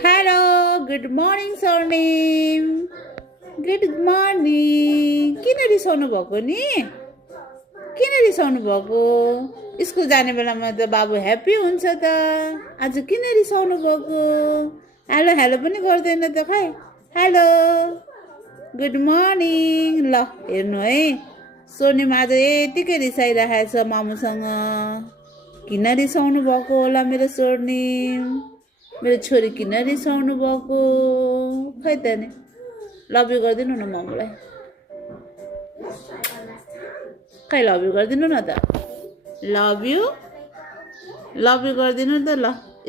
hello good morning surname good morning किन रिसाउनु भएको नि किन रिसाउनु भएको स्कुल जाने बेलामा त बाबु ह्याप्पी हुन्छ त आज किन रिसाउनु भएको हेलो हेलो पनि गर्दैन त खै हेलो गुड मर्निङ ल हेर्नु है सोनिम आज यतिकै रिसाइरहेको छ मामुसँग किन रिसाउनु भएको होला मेरो सोनिम मेरो छोरी किन रिसाउनु भएको खै त नि लभ यु गरिदिनु न मामुलाई खै लभ यु गरिदिनु न त लभ यु गरिदिनु त ल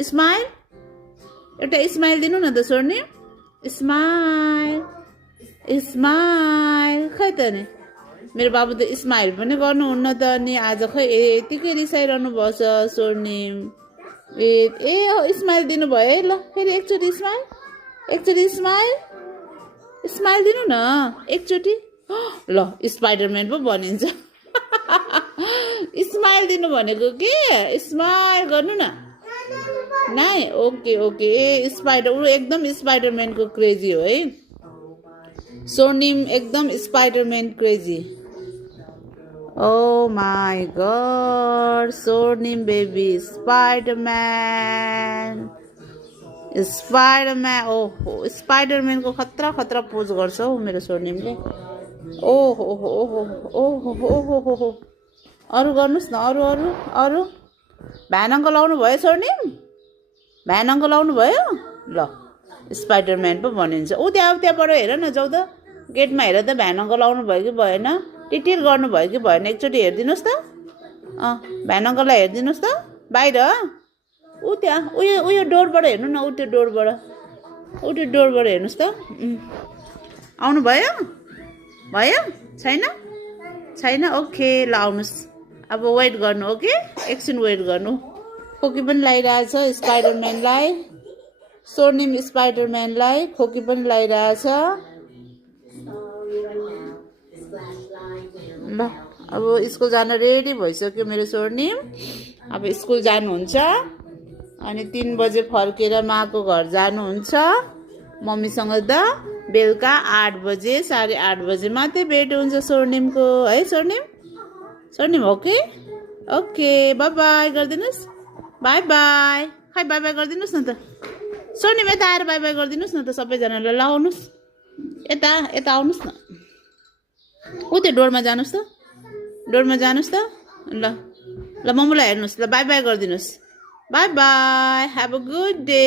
स्माइल एउटा स्माइल दिनु न त सोर्नी स्माइल स्माइल खै त नि मेरो बाबु त स्माइल पनि गर्नुहुन्न त अनि आज खै यतिकै रिसाइरहनु भएछ सोर्निम ए स्माइल दिनुभयो है ल फेरि एकचोटि स्माइल स्माइल दिनु न एकचोटि ल स्पाइडरम्यान पो भनिन्छ स्माइल दिनु भनेको के स्माइल गर्नु न नाइ ओके ओके स्पाइडर ऊ एकदम स्पाइडरम्यानको क्रेजी हो है सोनिम एकदम Spider-Man crazy Oh my god, Sonim baby, Spider-Man, oh, Spider-Man को खतरा पोज गर्छ हौ मेरो सोनिमले ओहो अरु गर्नुस् न अरु भ्यान अङ्कल आउनु भयो सोनिम भ्यान अङ्कल आउनु भयो ल स्पाइडरम्यान पो भनिन्छ ऊ त्यहाँबाट हेर न जाऊ त गेटमा हेर त भ्यान अङ्कल आउनु भयो कि भएन टिटिर गर्नुभयो कि भएन एकचोटि हेरिदिनुहोस् त भ्यान अङ्कललाई हेरिदिनुहोस् त बाहिर ऊ त्यहाँ उयो डोरबाट हेर्नु न ऊ त्यो डोरबाट हेर्नुहोस् त आउनु भयो छैन ओके ल आउनुहोस् अब वेट गर्नु ओके एकछिन वेट गर्नु खोकी पनि लगाइरहेछ स्पाइडरम्यानलाई सोर्निम स्पाइडरम्यानलाई खोकी पनि लगाइरहेछ ल अब स्कुल जान रेडी भइसक्यो मेरो सोर्निम अब स्कुल जानुहुन्छ अनि 3 बजे फर्केर माको घर जानुहुन्छ मम्मीसँग त बेलुका 8 बजे 8:30 बजे मात्रै भेट हुन्छ सोर्निमको है सोर्निम ओके ओके बाई बाई गरिदिनुहोस् बाई बाई खै बाई बाई गरिदिनुहोस् न त सोर्निम यता आएर बाई बाई गरिदिनुहोस् न त सबैजनालाई लाउनुहोस् यता आउनुहोस् न ऊ त्यो डोरमा जानुहोस् त ल मम्मीलाई हेर्नुहोस् ल बाई बाई गरिदिनुहोस् by by have a good day